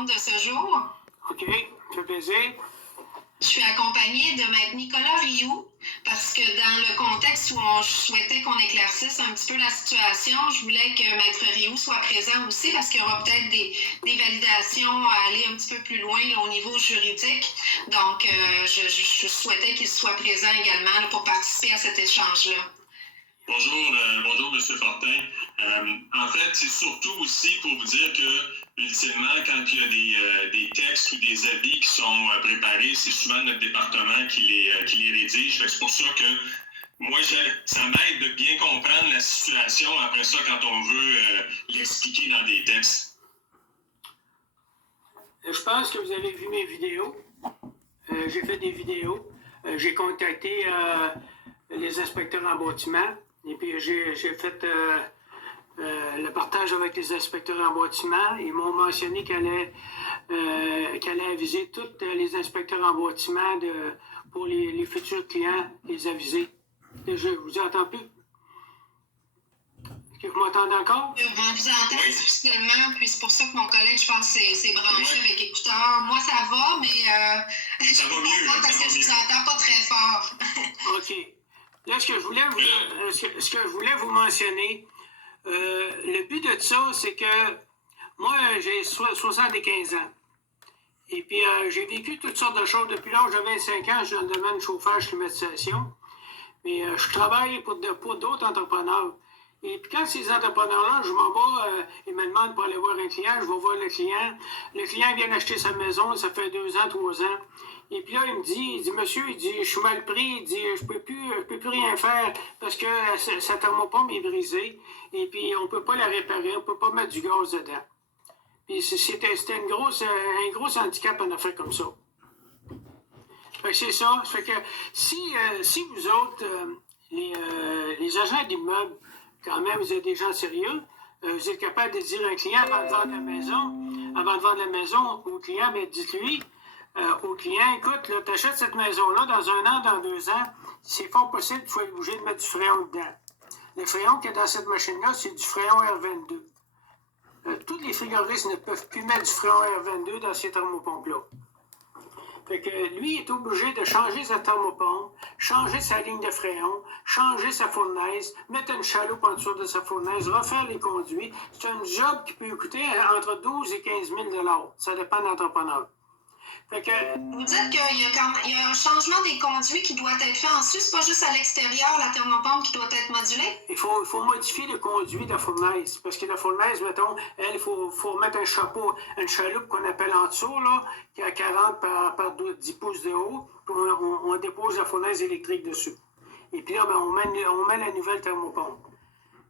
rencontre de ce jour. OK, ça fait plaisir. Je suis accompagnée de Maître Nicolas Rioux parce que dans le contexte où on souhaitait qu'on éclaircisse un petit peu la situation, je voulais que Maître Rioux soit présent aussi parce qu'il y aura peut-être des validations à aller un petit peu plus loin là, au niveau juridique. Donc, je souhaitais qu'il soit présent également là, pour participer à cet échange-là. Bonjour, M. Fortin. En fait, c'est surtout aussi pour vous dire que, ultimement, quand il y a des textes ou des avis qui sont préparés, c'est souvent notre département qui les rédige. C'est pour ça que moi, ça m'aide de bien comprendre la situation après ça quand on veut l'expliquer dans des textes. Je pense que vous avez vu mes vidéos. J'ai fait des vidéos. J'ai contacté les inspecteurs en bâtiment. Et puis, j'ai fait le partage avec les inspecteurs en bâtiment. Ils m'ont mentionné qu'elle allait aviser tous les inspecteurs en bâtiment pour les futurs clients, les aviser. Je vous entends plus. Est-ce que vous m'entendez encore? On vous entend difficilement, puis c'est pour ça que mon collègue, je pense, s'est branché avec écouteurs. Moi, ça va, mais ça va mieux, parce que je vous entends pas très fort. OK. Là, ce que je voulais vous mentionner, le but de ça, c'est que moi, j'ai 75 ans. Et puis, j'ai vécu toutes sortes de choses. Depuis l'âge de 25 ans, je suis dans le domaine de chauffage, climatisation. Mais je travaille pour d'autres entrepreneurs. Et puis, quand ces entrepreneurs-là, je m'en vais, ils me demandent pour aller voir un client, je vais voir le client. Le client vient d'acheter sa maison, ça fait 2 ans, 3 ans. Et puis là, il me dit, monsieur, il dit, je suis mal pris, il dit, je peux plus rien faire parce que sa thermopompe est brisée. Et puis, on peut pas la réparer, on peut pas mettre du gaz dedans. Puis, c'était un gros handicap en affaire comme ça. Fait que c'est ça. Fait que si vous autres, les agents d'immeubles, quand même, vous êtes des gens sérieux, vous êtes capable de dire à un client avant de vendre la maison au client, mais dites-lui au client, écoute, tu achètes cette maison-là dans 1 an, dans 2 ans, c'est fort possible qu'il faut être obligé de mettre du fréon dedans. Le fréon qu'il y a dans cette machine-là, c'est du fréon R22. Tous les frigoristes ne peuvent plus mettre du fréon R22 dans ces thermopompes-là. Fait que lui est obligé de changer sa thermopompe, changer sa ligne de fréon, changer sa fournaise, mettre une chaloupe en dessous de sa fournaise, refaire les conduits. C'est un job qui peut coûter entre 12 et 15 000 $. Ça dépend de l'entrepreneur. Fait que, vous dites qu'il y a un changement des conduits qui doit être fait ensuite. C'est pas juste à l'extérieur, la thermopompe qui doit être modulée? Il faut modifier le conduit de la fournaise. Parce que la fournaise, mettons, il faut mettre un chapeau, une chaloupe qu'on appelle en dessous, là, qui a 40 par 10 pouces de haut. Puis on dépose la fournaise électrique dessus. Et puis là, ben, on met la nouvelle thermopompe.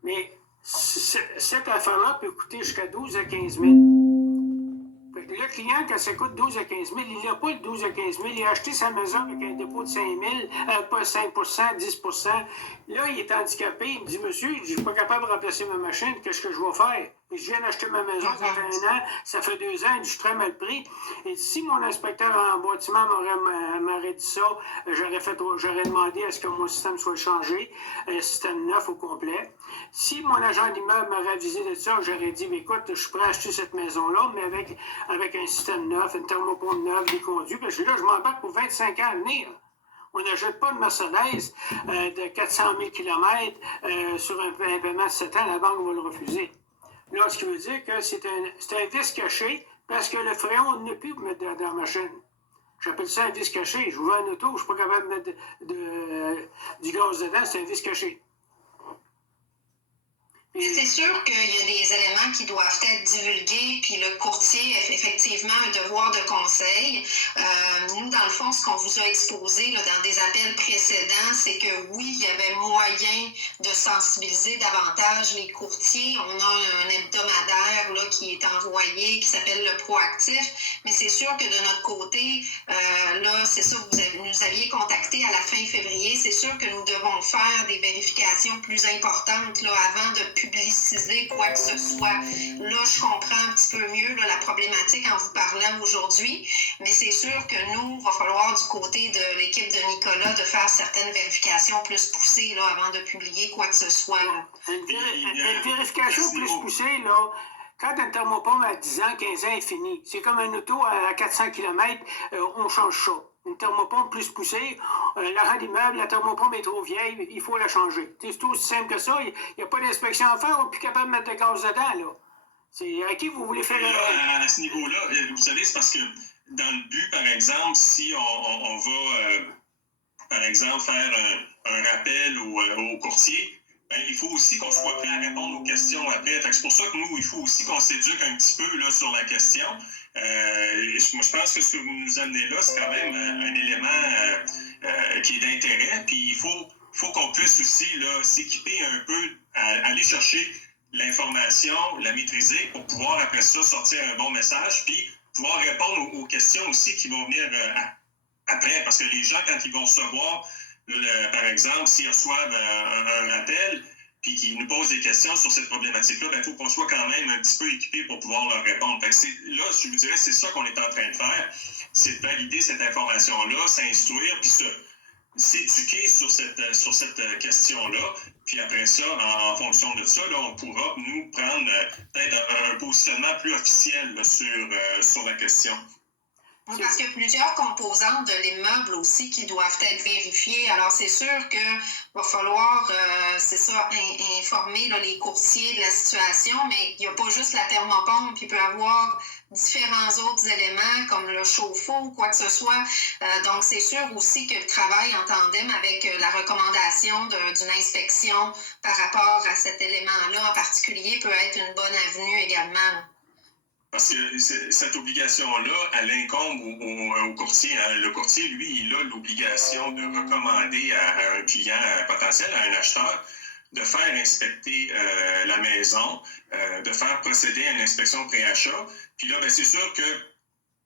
Mais cette affaire-là peut coûter jusqu'à 12 à 15 000. Le client, quand ça coûte 12 à 15 000, il n'a pas le 12 à 15 000. Il a acheté sa maison avec un dépôt de 5 000, pas 5 10 Là, il est handicapé. Il me dit, monsieur, je ne suis pas capable de remplacer ma machine. Qu'est-ce que je vais faire? Et je viens d'acheter ma maison, ça fait 1 an, ça fait 2 ans, je suis très mal pris. Et si mon inspecteur en bâtiment m'aurait dit ça, j'aurais demandé à ce que mon système soit changé, un système neuf au complet. Si mon agent d'immeuble m'aurait avisé de ça, j'aurais dit, mais écoute, je suis prêt à acheter cette maison-là, mais avec un système neuf, une thermopompe neuve, des conduits, parce que là, je m'embarque pour 25 ans à venir. On n'achète pas de Mercedes de 400 000 km sur un paiement de 7 ans, la banque va le refuser. Là, ce qui veut dire que c'est un vice caché parce que le fréon ne peut plus mettre dans la machine. J'appelle ça un vice caché. Je vous vends un auto, je ne suis pas capable de mettre du gaz dedans, c'est un vice caché. C'est sûr qu'il y a des éléments qui doivent être divulgués, puis le courtier a effectivement un devoir de conseil. Nous, dans le fond, ce qu'on vous a exposé là, dans des appels précédents, c'est que oui, il y avait moyen de sensibiliser davantage les courtiers. On a un hebdomadaire là, qui est envoyé, qui s'appelle le Proactif, mais c'est sûr que de notre côté, là, c'est ça, vous nous aviez contacté à la fin février, c'est sûr que nous devons faire des vérifications plus importantes là, avant de publiciser quoi que ce soit. Là, je comprends un petit peu mieux là, la problématique en vous parlant aujourd'hui, mais c'est sûr que nous, il va falloir du côté de l'équipe de Nicolas de faire certaines vérifications plus poussées là, avant de publier quoi que ce soit. Là. Une vérification plus poussée, là, quand un thermopompe à 10 ans, 15 ans est fini, c'est comme un auto à 400 km, on change ça. Une thermopompe plus poussée, la rend d'immeuble, la thermopompe est trop vieille, il faut la changer. C'est tout aussi simple que ça. Il n'y a pas d'inspection à faire, on n'est plus capable de mettre de gaz dedans, là. C'est à qui vous voulez faire... À ce niveau-là, vous savez, c'est parce que dans le but, par exemple, si on va, par exemple, faire un rappel au courtier, ben, il faut aussi qu'on soit prêt à répondre aux questions après. C'est pour ça que nous, il faut aussi qu'on s'éduque un petit peu là, sur la question. Moi, je pense que ce que vous nous amenez là, c'est quand même un élément qui est d'intérêt. Puis il faut qu'on puisse aussi là, s'équiper un peu, aller chercher l'information, la maîtriser pour pouvoir après ça sortir un bon message, puis pouvoir répondre aux questions aussi qui vont venir après. Parce que les gens, quand ils vont recevoir, par exemple, s'ils reçoivent un rappel, puis qu'ils nous posent des questions sur cette problématique-là, il faut qu'on soit quand même un petit peu équipé pour pouvoir leur répondre. Fait que là, je vous dirais, c'est ça qu'on est en train de faire, c'est de valider cette information-là, s'instruire, puis s'éduquer sur cette question-là. Puis après ça, en fonction de ça, là, on pourra nous prendre peut-être un positionnement plus officiel là, sur la question. Oui, parce qu'il y a plusieurs composantes de l'immeuble aussi qui doivent être vérifiées. Alors, c'est sûr qu'il va falloir, c'est ça, informer là, les courtiers de la situation, mais il n'y a pas juste la thermopompe, il peut y avoir différents autres éléments comme le chauffe-eau ou quoi que ce soit. Donc, c'est sûr aussi que le travail en tandem avec la recommandation d'une inspection par rapport à cet élément-là en particulier peut être une bonne avenue également. Parce que cette obligation-là, elle incombe au courtier. Le courtier, lui, il a l'obligation de recommander à un client potentiel, à un acheteur, de faire inspecter la maison, de faire procéder à une inspection pré-achat. Puis là, c'est sûr que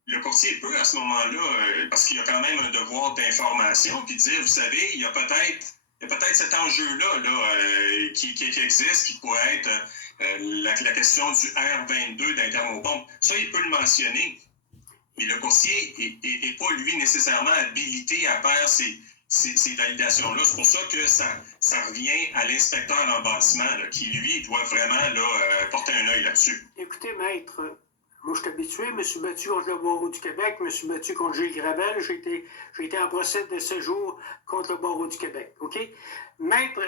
le courtier peut, à ce moment-là, parce qu'il y a quand même un devoir d'information, puis dire, vous savez, il y a peut-être cet enjeu-là là, qui existe, qui pourrait être la question du R22 d'un thermopompe. Ça, il peut le mentionner. Mais le courtier n'est pas, lui, nécessairement habilité à faire ces validations-là. C'est pour ça que ça revient à l'inspecteur en bâtiment, là, qui, lui, doit vraiment là, porter un œil là-dessus. Écoutez, maître, moi, je suis habitué, je me suis battu contre le barreau du Québec, je me suis battu contre Gilles Gravel, j'ai été en procès de séjour contre le barreau du Québec, OK? Maître,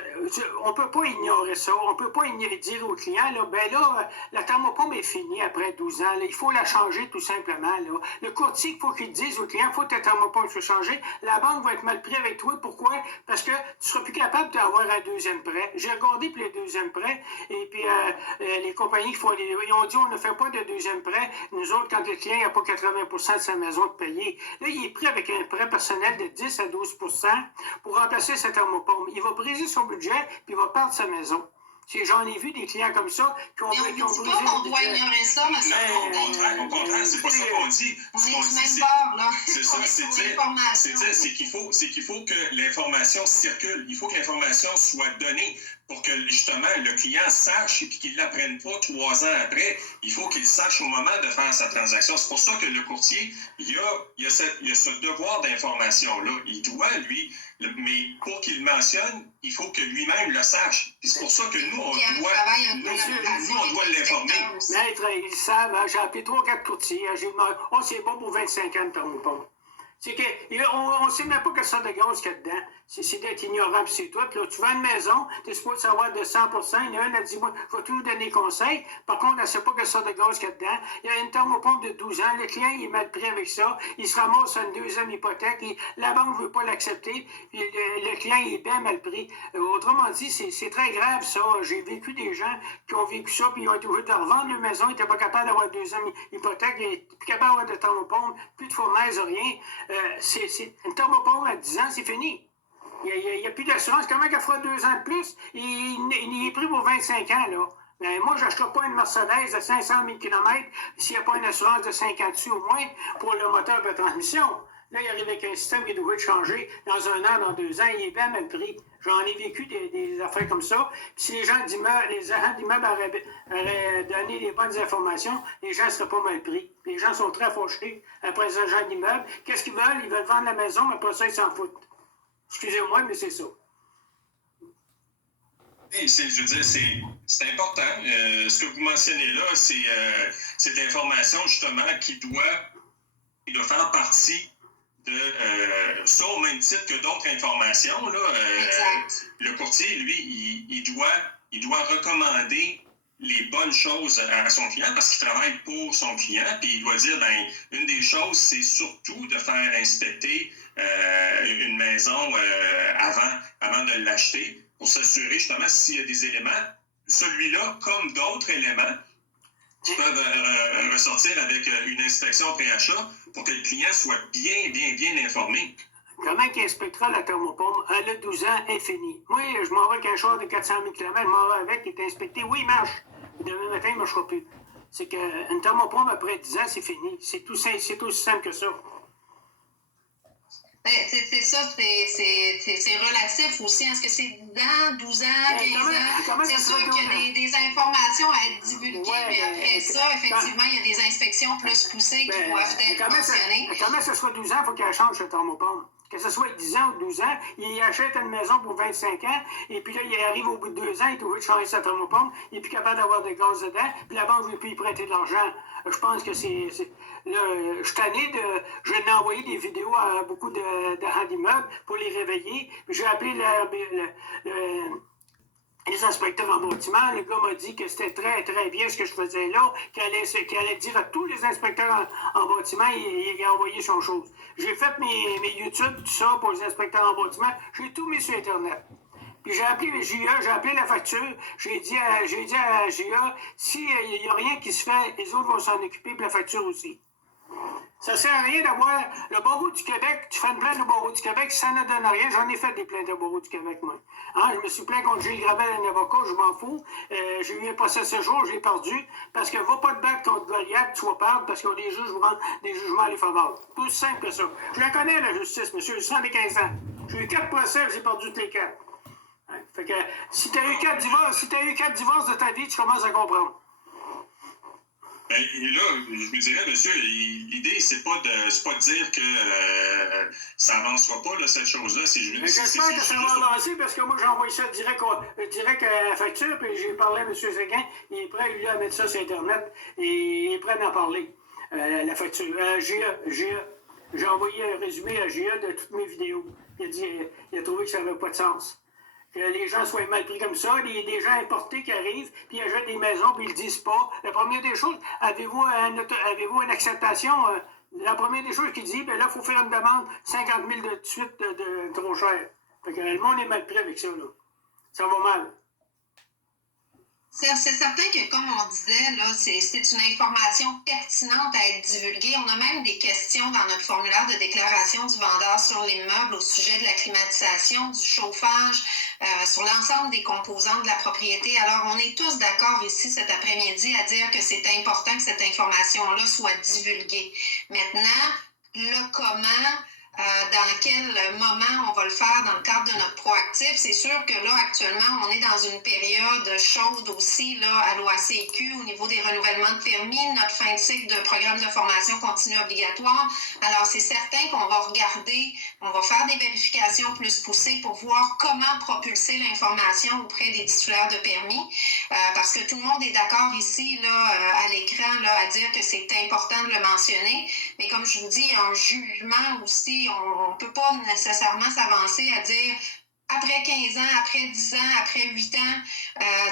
on ne peut pas ignorer ça, on ne peut pas dire au client, là, la thermopompe est finie après 12 ans, là, il faut la changer tout simplement, là. Le courtier, il faut qu'il dise au client, il faut que ta thermopompe soit changée, la banque va être mal prise avec toi, pourquoi? Parce que tu ne seras plus capable d'avoir un deuxième prêt. J'ai regardé pour les deuxièmes prêts, et puis les compagnies ils ont dit, on ne fait pas de deuxième prêt. Nous autres, quand le client n'a pas 80% de sa maison de payer, là, il est pris avec un prêt personnel de 10 à 12% pour remplacer sa thermopompe. Il va briser son budget, puis il va perdre sa maison. J'en ai vu des clients comme ça qui ont brisé le budget. On ne dit pas qu'on doit ignorer ça, mais non, au contraire, c'est pas ça qu'on dit. On est du même bord, là. C'est ça, c'est qu'il faut que l'information circule. Il faut que l'information soit donnée pour que, justement, le client sache et qu'il ne l'apprenne pas 3 ans après. Il faut qu'il sache au moment de faire sa transaction. C'est pour ça que le courtier, il a ce devoir d'information-là. Il doit, lui, mais pour qu'il le mentionne, il faut que lui-même le sache. C'est pour ça que nous, on doit l'informer. Maître, ils savent, hein, j'ai appelé 3 ou 4 courtiers. J'ai demandé, c'est bon pour 25 ans de thermopompe. C'est qu'on ne sait même pas quelle sorte de gaz qu'il y a dedans. C'est d'être ignorant, puis c'est tout. Puis là, tu vends une maison, tu es supposé savoir de 100%. Il y en a un qui a dit, moi, je vais toujours donner conseil. Par contre, elle ne sait pas quelle sorte de gaz qu'il y a dedans. Il y a une thermopompe de 12 ans. Le client, il est mal pris avec ça. Il se ramasse à une deuxième hypothèque. La banque ne veut pas l'accepter. Puis le client, il est bien mal pris. Autrement dit, c'est très grave, ça. J'ai vécu des gens qui ont vécu ça, puis ils ont été obligés de revendre leur maison. Ils n'étaient pas capables d'avoir une deuxième hypothèque. Ils n'étaient plus capables d'avoir de thermopompe, plus de fournaise, rien. Une thermopompe à 10 ans, c'est fini. Il n'y a plus d'assurance. Comment qu'elle fera 2 ans de plus? Il est pris pour 25 ans, là. Ben, moi, je n'achèterai pas une Mercedes de 500 000 km s'il n'y a pas une assurance de 50 sous au moins pour le moteur de transmission. Là, il arrive avec un système qui doit être changé dans 1 an, dans 2 ans. Il est bien mal pris. J'en ai vécu des affaires comme ça. Puis si les agents d'immeuble auraient donné les bonnes informations, les gens ne seraient pas mal pris. Les gens sont très fâchés après les agents d'immeuble. Qu'est-ce qu'ils veulent? Ils veulent vendre la maison, mais après ça, ils s'en foutent. Excusez-moi, mais c'est ça. Je veux dire, c'est important. Ce que vous mentionnez là, c'est de l'information justement qui doit faire partie de ça au même titre que d'autres informations. Là, le courtier, lui, il doit recommander les bonnes choses à son client parce qu'il travaille pour son client. Puis il doit dire, ben, une des choses, c'est surtout de faire inspecter une maison avant de l'acheter pour s'assurer justement s'il y a des éléments, celui-là comme d'autres éléments qui peuvent ressortir avec une inspection pré-achat pour que le client soit bien informé. Comment il inspectera la thermopompe? Elle a 12 ans, elle est finie. Moi, je m'en vais avec un char de 400 000 km, je m'en vais avec, il est inspecté. Oui, il marche. Demain matin, il ne marchera plus. C'est qu'une thermopompe, après 10 ans, c'est fini. C'est aussi simple que ça. C'est ça, c'est relatif aussi. Est-ce que c'est 10 ans, 12 ans, 15 ans? C'est sûr qu'il y a des informations à être divulguées, mais après ça, effectivement, il y a des inspections plus poussées qui doivent être mentionnées. Comment ça sera 12 ans, il faut qu'elle change cette thermopompe. Que ce soit 10 ans ou 12 ans, il achète une maison pour 25 ans, et puis là, il arrive au bout de 2 ans, il est obligé de changer sa thermopompe, il n'est plus capable d'avoir de gaz dedans, puis la banque ne veut plus lui prêter de l'argent. Je pense que c'est là, je suis tanné de... Je vais envoyer des vidéos à beaucoup de d'immeubles pour les réveiller. J'ai appelé les inspecteurs en bâtiment. Le gars m'a dit que c'était très bien ce que je faisais là, qu'il allait dire à tous les inspecteurs en bâtiment, il a envoyé son chose. J'ai fait mes YouTube, tout ça, pour les inspecteurs en bâtiment. J'ai tout mis sur Internet. Puis j'ai appelé le GIA, j'ai appelé la facture, j'ai dit à GIA, s'il n'y a rien qui se fait, les autres vont s'en occuper, puis la facture aussi. Ça ne sert à rien d'avoir le barreau du Québec, tu fais une plainte au barreau du Québec, ça ne donne rien. J'en ai fait des plaintes au barreau du Québec, moi. Hein, je me suis plaint contre Gilles Gravel, un avocat, je m'en fous. J'ai eu un procès ce jour, je l'ai perdu, parce que va pas te battre contre Goliath, tu vas perdre, parce qu'il y a des juges vous rendent des jugements à les faveurs. Tout simple que ça. Je la connais, la justice, monsieur, 75 ans. J'ai eu 4 procès, j'ai perdu tous les 4. Hein? Fait que si tu as eu 4 divorces de ta vie, tu commences à comprendre. Ben, là, je vous dirais, monsieur, l'idée, c'est pas de dire que ça avancera pas, là, cette chose-là. J'espère que ça va avancer parce que moi, j'ai envoyé ça direct à la facture, puis j'ai parlé à M. Séguin. Il est prêt, lui, à mettre ça sur Internet et il est prêt à en parler. La facture. J'ai envoyé un résumé à GIA de toutes mes vidéos. Il a trouvé que ça n'avait pas de sens. Que les gens soient mal pris comme ça, il y a des gens importés qui arrivent, puis ils achètent des maisons, puis ils le disent pas. La première des choses, avez-vous une acceptation? La première des choses qu'il dit, ben là, il faut faire une demande 50 000 de suite de trop cher. Fait que le monde est mal pris avec ça, là. Ça va mal. C'est certain que, comme on disait, là, c'est une information pertinente à être divulguée. On a même des questions dans notre formulaire de déclaration du vendeur sur l'immeuble au sujet de la climatisation, du chauffage, sur l'ensemble des composants de la propriété. Alors, on est tous d'accord ici cet après-midi à dire que c'est important que cette information-là soit divulguée. Maintenant, le comment... dans quel moment on va le faire dans le cadre de notre proactif. C'est sûr que là, actuellement, on est dans une période chaude aussi là, à l'OACQ au niveau des renouvellements de permis, notre fin de cycle de programme de formation continue obligatoire. Alors, c'est certain qu'on va regarder, on va faire des vérifications plus poussées pour voir comment propulser l'information auprès des titulaires de permis, parce que tout le monde est d'accord ici là, à l'écran là, à dire que c'est important de le mentionner. Mais comme je vous dis, il y a un jugement aussi. On ne peut pas nécessairement s'avancer à dire après 15 ans, après 10 ans, après 8 ans.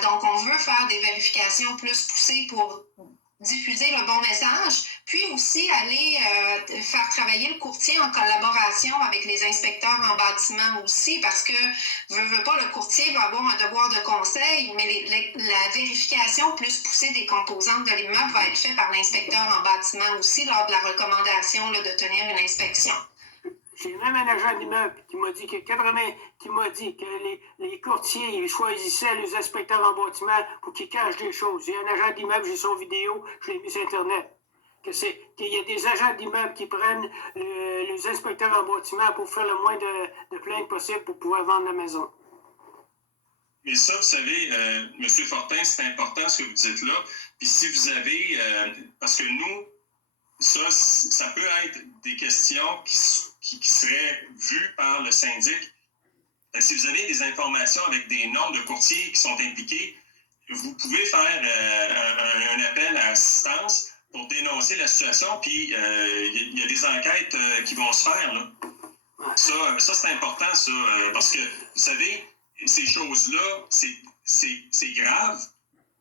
Donc, on veut faire des vérifications plus poussées pour diffuser le bon message, puis aussi aller faire travailler le courtier en collaboration avec les inspecteurs en bâtiment aussi, parce que, veut pas, le courtier va avoir un devoir de conseil, mais la vérification plus poussée des composantes de l'immeuble va être faite par l'inspecteur en bâtiment aussi lors de la recommandation là, de tenir une inspection. J'ai même un agent d'immeuble qui m'a dit que les courtiers ils choisissaient les inspecteurs en bâtiment pour qu'ils cachent des choses. J'ai un agent d'immeuble, j'ai son vidéo, je l'ai mis sur Internet. Qu'il y a des agents d'immeuble qui prennent les inspecteurs en bâtiment pour faire le moins de plaintes possible pour pouvoir vendre la maison. Mais ça, vous savez, M. Fortin, c'est important ce que vous dites là. Puis si vous avez, parce que nous, ça peut être des questions qui seraient vues par le syndic Si vous avez des informations avec des nombres de courtiers qui sont impliqués, vous pouvez faire un appel à assistance pour dénoncer la situation, puis il y a des enquêtes qui vont se faire, là. Ça c'est important, ça, parce que, vous savez, ces choses-là, c'est grave,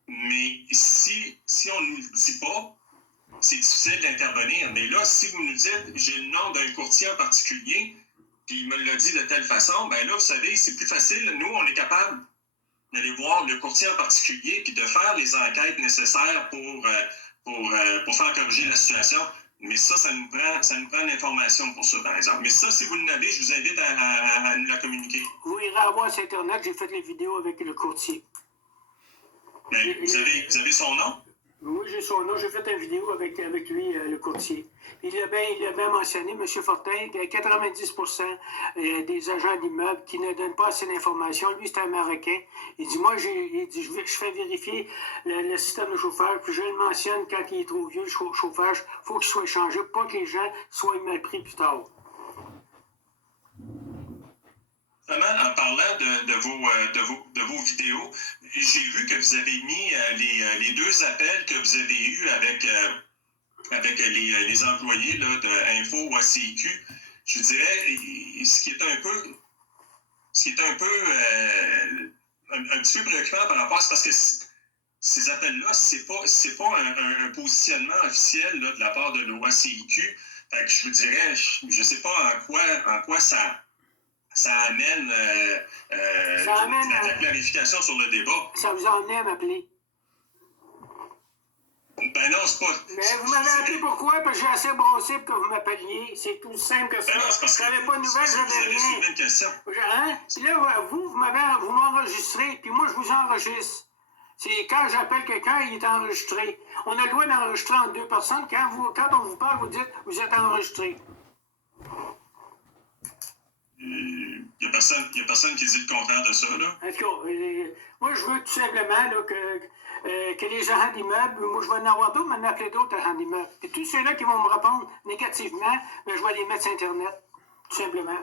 mais si on ne nous le dit pas, c'est difficile d'intervenir. Mais là, si vous nous dites, j'ai le nom d'un courtier en particulier, puis il me l'a dit de telle façon, ben là, vous savez, c'est plus facile. Nous, on est capable d'aller voir le courtier en particulier, puis de faire les enquêtes nécessaires pour faire corriger la situation. Mais ça nous prend l'information pour ça, par exemple. Mais ça, si vous l'avez, je vous invite à nous la communiquer. Vous irez voir sur Internet, j'ai fait les vidéos avec le courtier. Ben, vous avez son nom? Oui, j'ai son nom. J'ai fait une vidéo avec lui, le courtier. Il a bien mentionné, M. Fortin, que 90% des agents d'immeubles qui ne donnent pas assez d'informations, lui, c'est un Marocain. Il dit, moi, je fais vérifier le système de chauffage, puis je le mentionne quand il est trop vieux, le chauffage, il faut qu'il soit changé pour pas que les gens soient mal pris plus tard. Vraiment, en parlant de vos vidéos, j'ai vu que vous avez mis les 2 appels que vous avez eus avec les employés là, de Info ou ACIQ. Je dirais, ce qui est un petit peu préoccupant par rapport à ça, parce que ces appels-là, c'est pas un positionnement officiel là, de la part de l'OACIQ. Fait que je vous dirais, je ne sais pas en quoi ça amène la clarification sur le débat. Ça vous a amené à m'appeler? Ben non, c'est pas... Mais vous m'avez appelé pourquoi? Parce que j'ai assez brossé pour que vous m'appeliez. C'est tout simple que ça. Ben non, c'est parce que vous n'avez pas de nouvelles, je n'avais rien. Vous avez une question. Hein? Puis là, vous m'enregistrez, puis moi, je vous enregistre. C'est quand j'appelle quelqu'un, il est enregistré. On a le droit d'enregistrer en 2 personnes. Quand on vous parle, vous dites, vous êtes enregistré. Il n'y a personne qui dit le contraire de ça, là. En tout cas, moi, je veux tout simplement là, que les agents d'immeubles, moi, je vais en avoir d'autres, mais en appeler d'autres agents d'immeubles. Et tous ceux-là qui vont me répondre négativement, ben, je vais les mettre sur Internet, tout simplement.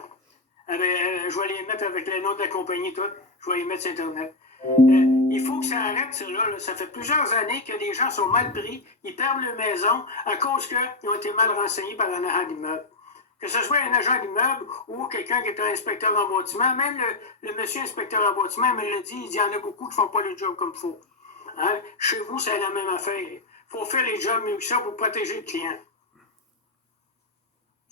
Je vais les mettre avec le nom de la compagnie, tout. Je vais les mettre sur Internet. Il faut que ça arrête, ça, là. Ça fait plusieurs années que les gens sont mal pris, ils perdent leur maison à cause qu'ils ont été mal renseignés par un agent d'immeuble. Que ce soit un agent d'immeuble ou quelqu'un qui est un inspecteur en bâtiment, même le monsieur inspecteur en bâtiment me l'a dit, il dit, il y en a beaucoup qui ne font pas le job comme il faut. Hein? Chez vous, c'est la même affaire. Il faut faire les jobs mieux que ça pour protéger le client.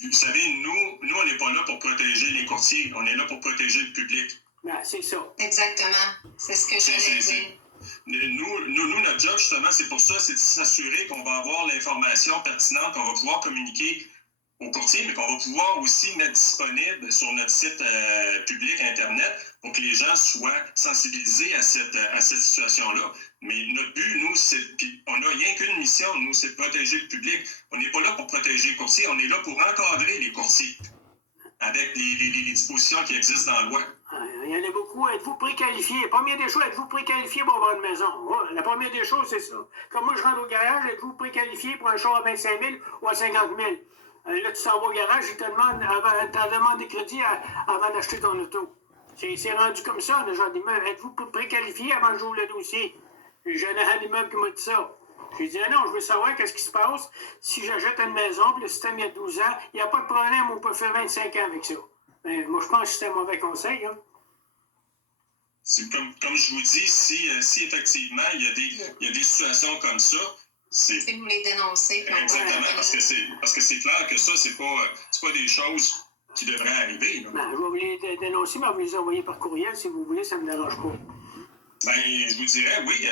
Vous savez, nous on n'est pas là pour protéger les courtiers, on est là pour protéger le public. Ben, c'est ça. Exactement. C'est ce que j'allais dire. Nous, notre job, justement, c'est pour ça, c'est de s'assurer qu'on va avoir l'information pertinente, qu'on va pouvoir communiquer aux courtiers, mais qu'on va pouvoir aussi mettre disponible sur notre site public Internet pour que les gens soient sensibilisés à cette situation-là. Mais notre but, nous, on n'a rien qu'une mission, nous, c'est de protéger le public. On n'est pas là pour protéger les courtiers, on est là pour encadrer les courtiers avec les dispositions qui existent dans la loi. Il y en a beaucoup. Êtes-vous préqualifié? La première des choses, êtes-vous préqualifié pour avoir une maison? Ouais, la première des choses, c'est ça. Comme moi, je rentre au garage, êtes-vous préqualifié pour un char à 25 000 ou à 50 000? Là, tu s'en vas au garage, ils te demandent des crédits avant d'acheter ton auto. C'est rendu comme ça, le genre d'immeuble. Êtes-vous préqualifié avant de jouer le dossier? J'ai un agent d'immeuble qui m'a dit ça. J'ai dit, ah non, je veux savoir qu'est-ce qui se passe si j'achète une maison, puis le système il y a 12 ans, il n'y a pas de problème, on peut faire 25 ans avec ça. Ben, moi, je pense que c'est un mauvais conseil. Hein. Comme je vous dis, si effectivement il y a des situations comme ça, c'est nous les dénoncer. Exactement, parce que c'est clair que ça, c'est pas des choses qui devraient arriver. Là. Ben, je vais vous les dénoncer, mais vous les envoyer par courriel si vous voulez, ça ne me dérange pas. Ben, je vous dirais, oui,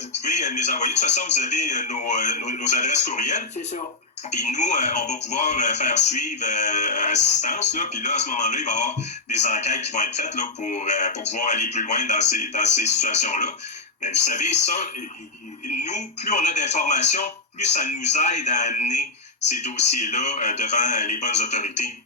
vous pouvez les envoyer. De toute façon, vous avez nos adresses courriel. C'est ça. Puis nous, on va pouvoir faire suivre assistance. Là, puis là, à ce moment-là, il va y avoir des enquêtes qui vont être faites là, pour pouvoir aller plus loin dans ces situations-là. Mais vous savez, ça, nous, plus on a d'informations, plus ça nous aide à amener ces dossiers-là devant les bonnes autorités.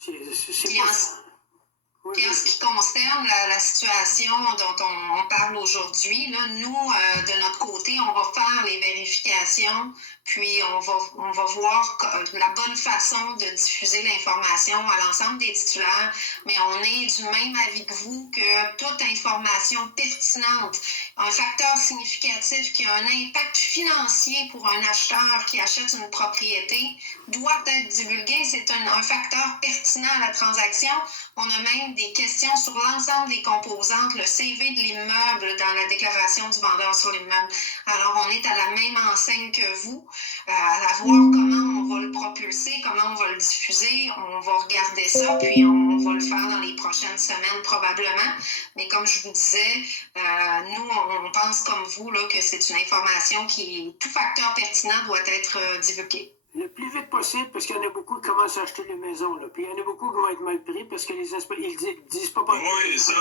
C'est pas... Oui, Puis en ce qui concerne la situation dont on parle aujourd'hui, là, nous, de notre côté, on va faire les vérifications, puis on va voir la bonne façon de diffuser l'information à l'ensemble des titulaires, mais on est du même avis que vous que toute information pertinente, un facteur significatif qui a un impact financier pour un acheteur qui achète une propriété doit être divulgué. C'est un facteur pertinent à la transaction. On a même des questions sur l'ensemble des composantes, le CV de l'immeuble dans la déclaration du vendeur sur l'immeuble. Alors, on est à la même enseigne que vous, à voir comment on va le propulser, comment on va le diffuser. On va regarder ça, puis on va le faire dans les prochaines semaines probablement. Mais comme je vous disais, nous, on pense comme vous là, que c'est une information tout facteur pertinent doit être divulgué. Le plus vite possible, parce qu'il y en a beaucoup qui commencent à acheter des maisons. Là. Puis il y en a beaucoup qui vont être mal pris parce que ils disent pas par Oui, ça.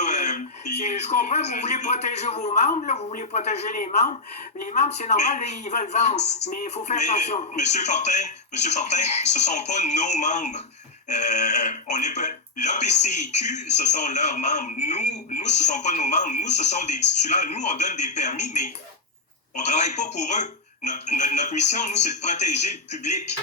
je comprends, vous voulez protéger vos membres, là, vous voulez protéger les membres. Les membres, c'est normal, là, ils veulent vendre, mais il faut faire attention. Monsieur Fortin, ce ne sont pas nos membres. On n'est pas. L'APCQ, ce sont leurs membres. Nous, ce ne sont pas nos membres. Nous, ce sont des titulaires. Nous, on donne des permis, mais on ne travaille pas pour eux. Notre mission, nous, c'est de protéger le public.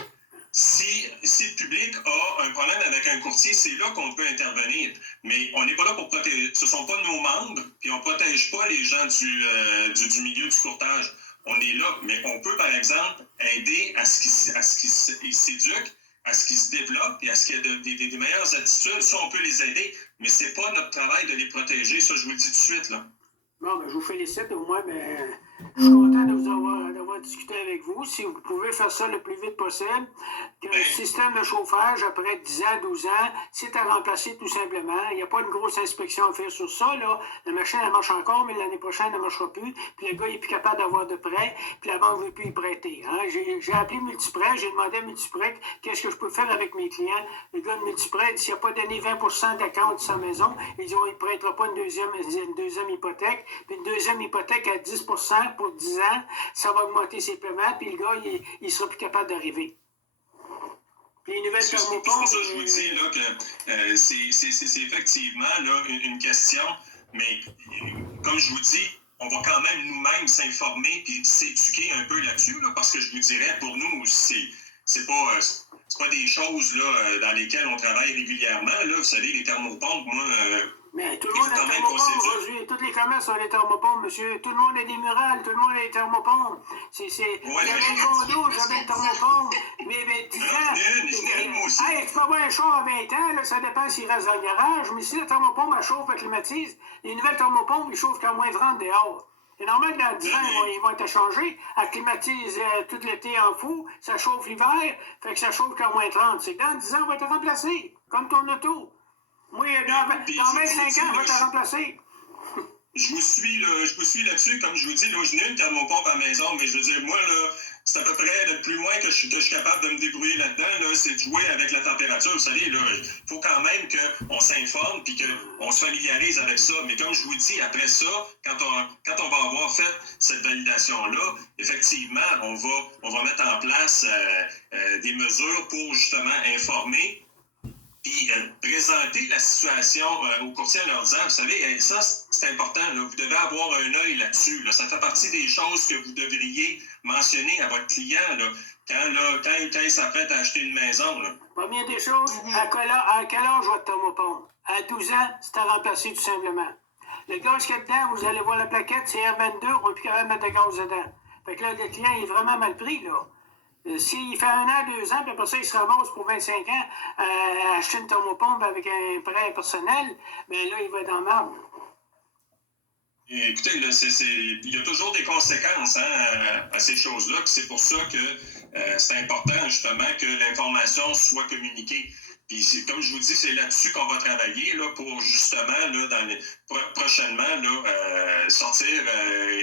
Si le public a un problème avec un courtier, c'est là qu'on peut intervenir. Mais on n'est pas là pour protéger. Ce ne sont pas nos membres, puis on ne protège pas les gens du milieu du courtage. On est là, mais on peut, par exemple, aider à ce qu'ils s'éduquent, à ce qu'ils se développent et à ce qu'il y ait des meilleures attitudes. Ça, on peut les aider, mais ce n'est pas notre travail de les protéger. Ça, je vous le dis tout de suite, là. Bon, ben, je vous félicite au moins, mais je suis content d'avoir discuté avec vous. Si vous pouvez faire ça le plus vite possible, qu'un système de chauffage, après 10 ans, 12 ans, c'est à remplacer tout simplement. Il n'y a pas une grosse inspection à faire sur ça. Là. La machine, elle marche encore, mais l'année prochaine, elle ne marchera plus. Puis le gars, il n'est plus capable d'avoir de prêt, puis la banque ne veut plus y prêter. Hein. J'ai appelé Multiprêt, j'ai demandé à Multiprêt qu'est-ce que je peux faire avec mes clients. Le gars de Multiprêt, s'il n'a pas donné 20% d'account de sa maison, il dit, il ne prêtera pas une deuxième hypothèque. Puis une deuxième hypothèque à 10% pour 10 ans, ça va augmenter ses paiements, puis le gars, il sera plus capable d'arriver. Puis les nouvelles thermopompes... C'est pour ça que je vous dis là, que c'est effectivement là, une question, mais comme je vous dis, on va quand même nous-mêmes s'informer puis s'éduquer un peu là-dessus, là, parce que je vous dirais, pour nous, c'est pas des choses là, dans lesquelles on travaille régulièrement. Là, vous savez, les thermopompes, moi... mais tout le monde a des thermopompes aujourd'hui. Tous les commerces ont des thermopompes, monsieur. Tout le monde a des murales, tout le monde a des thermopompes. J'avais un condo, j'avais une thermopompe. Mais 10 ans. Hey, tu peux avoir un char à 20 ans, là, ça dépend s'il reste dans le garage. Mais si la thermopompe, elle chauffe, elle climatise, les nouvelles thermopompes, ils chauffent qu'à moins 30 dehors. C'est normal que dans 10 ans, ils vont être échangés. Elle climatise tout l'été en fou, ça chauffe l'hiver, fait que ça chauffe qu'à moins 30. C'est que dans 10 ans, on va être remplacé, comme ton auto. Moi, dans 25 ans, on va te remplacer. Je vous suis là-dessus. Comme je vous dis, là, je n'ai une thermopompe à la maison, mais je veux dire, moi, là, c'est à peu près le plus loin que je suis capable de me débrouiller là-dedans, là, c'est de jouer avec la température. Vous savez, il faut quand même qu'on s'informe et qu'on se familiarise avec ça. Mais comme je vous dis, après ça, quand on va avoir fait cette validation-là, effectivement, on va mettre en place des mesures pour justement informer puis présenter la situation aux courtiers en leur disant, vous savez, ça, c'est important, là, vous devez avoir un œil là-dessus. Là, ça fait partie des choses que vous devriez mentionner à votre client là, quand il s'apprête à acheter une maison. Là. Première des choses, à quel âge votre thermopompe? À 12 ans, c'est à remplacer tout simplement. Le gaz qu'il y a dedans, vous allez voir la plaquette, c'est R22, on n'est plus capable de mettre de gaz dedans. Fait que là, le client il est vraiment mal pris, là. S'il fait 1 an, 2 ans, puis après ça, il se ramasse pour 25 ans à acheter une thermopompe avec un prêt personnel, bien là, il va être dans le marbre. Écoutez, là, il y a toujours des conséquences à ces choses-là. C'est pour ça que c'est important, justement, que l'information soit communiquée. Puis, comme je vous dis, c'est là-dessus qu'on va travailler là, pour, justement, là, prochainement, là, sortir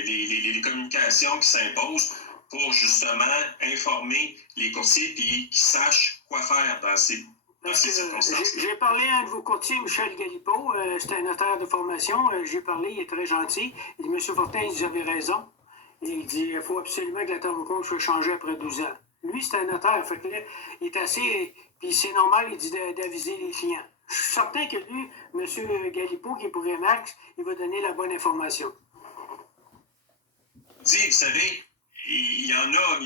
les communications qui s'imposent pour justement informer les courtiers puis qu'ils sachent quoi faire dans ces circonstances. J'ai parlé à un de vos courtiers, Michel Galipeau, c'est un notaire de formation. J'ai parlé, il est très gentil. Il dit, Monsieur Fortin, vous avez raison. Et il dit, il faut absolument que la thermopompe soit changée après 12 ans. Lui, c'est un notaire. Fait que là, il est assez... Puis c'est normal, il dit, d'aviser les clients. Je suis certain que lui, M. Galipo, qui est pour Remax, il va donner la bonne information. Vous savez, il y en a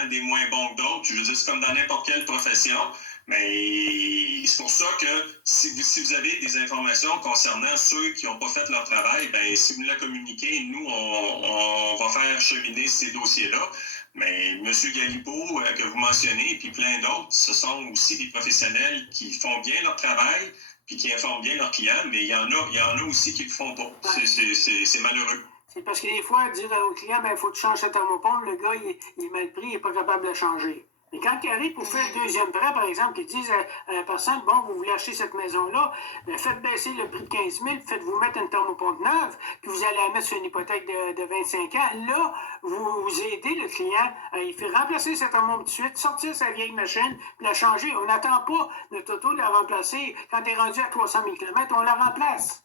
hein, des moins bons que d'autres. Je veux dire, c'est comme dans n'importe quelle profession. Mais c'est pour ça que si vous avez des informations concernant ceux qui n'ont pas fait leur travail, ben si vous nous la communiquez, nous, on va faire cheminer ces dossiers-là. Mais M. Galipo, que vous mentionnez, puis plein d'autres, ce sont aussi des professionnels qui font bien leur travail puis qui informent bien leurs clients, mais il y en a aussi qui ne le font pas. C'est malheureux. C'est parce que des fois, dire au client, il faut que tu changes ta thermopompe, le gars, il est mal pris, il n'est pas capable de le changer. Mais quand il arrive pour faire le deuxième prêt, par exemple, qu'ils disent à la personne, bon, vous voulez acheter cette maison-là, faites baisser le prix de 15 000, faites-vous mettre une thermopompe neuve, puis vous allez la mettre sur une hypothèque de 25 ans. Là, vous aidez le client à il fait remplacer cette thermopompe tout de suite, sortir sa vieille machine, puis la changer. On n'attend pas notre auto de la remplacer. Quand tu es rendu à 300 000 km, on la remplace.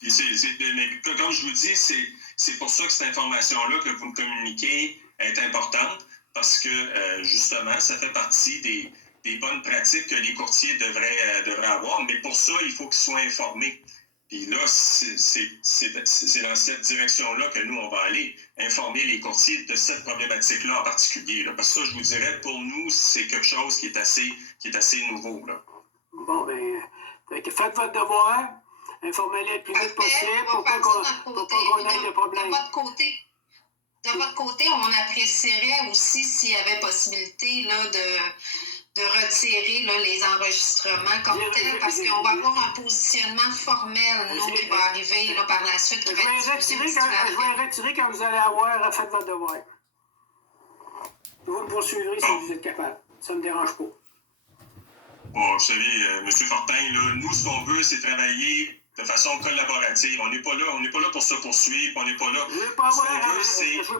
Mais comme je vous dis, c'est pour ça que cette information-là que vous me communiquez est importante. Parce que, justement, ça fait partie des bonnes pratiques que les courtiers devraient avoir. Mais pour ça, il faut qu'ils soient informés. Puis là, c'est dans cette direction-là que nous, on va aller, informer les courtiers de cette problématique-là en particulier. Là. Parce que ça, je vous dirais, pour nous, c'est quelque chose qui est assez nouveau. Là. Bon, faites votre devoir, informez-les le plus vite possible pour pas qu'on ait de problème. De votre côté, on apprécierait aussi s'il y avait possibilité là, de retirer là, les enregistrements comme tel, parce qu'on va avoir un positionnement formel nous, qui va arriver là, par la suite. Je vais retirer quand vous allez avoir fait votre devoir. Vous me poursuivrez si vous êtes capable. Ça ne me dérange pas. Bon, vous savez, M. Fortin, là, nous, ce qu'on veut, c'est travailler de façon collaborative. On n'est pas là pour se poursuivre, on n'est pas là. Je ne veux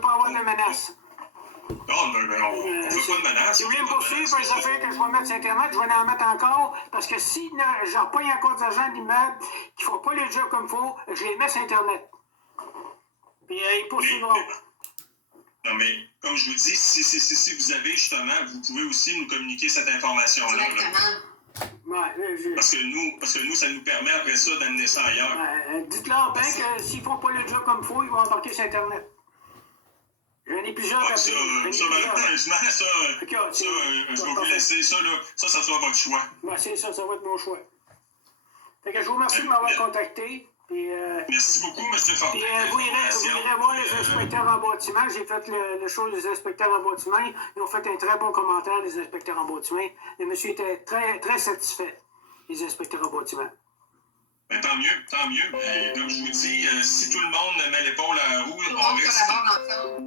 pas avoir de menaces. Non, on ne veut pas de menaces. Si vous voulez me poursuivre pour les affaires que je vais mettre sur Internet, je vais en mettre encore, parce que si j'en pogne encore des agents d'immeubles qui ne font pas le job comme il faut, je les mets sur Internet. Puis ils poursuivront. Non, mais comme je vous dis, si vous avez justement, vous pouvez aussi nous communiquer cette information-là. Exactement. Parce que nous, ça nous permet après ça d'amener ça ailleurs. Dites-leur bien que s'ils ne font pas le job comme il faut, ils vont embarquer sur Internet. J'en ai plusieurs. Malheureusement, je vais vous laisser ça, là. Ça sera votre choix. C'est ça va être mon choix. Fait que je vous remercie de m'avoir contacté. Puis, merci beaucoup, M. Fortin. Vous irez voir les inspecteurs en bâtiment. J'ai fait le show des inspecteurs en bâtiment. Ils ont fait un très bon commentaire des inspecteurs en bâtiment. Le monsieur était très, très satisfait des inspecteurs en bâtiment. Ben, tant mieux. Et comme je vous dis, si tout le monde met l'épaule à la roue, on risque.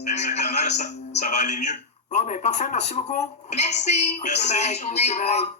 Exactement, ça va aller mieux. Bon, parfait. Merci beaucoup. Merci. Merci. Bonne journée. Au revoir.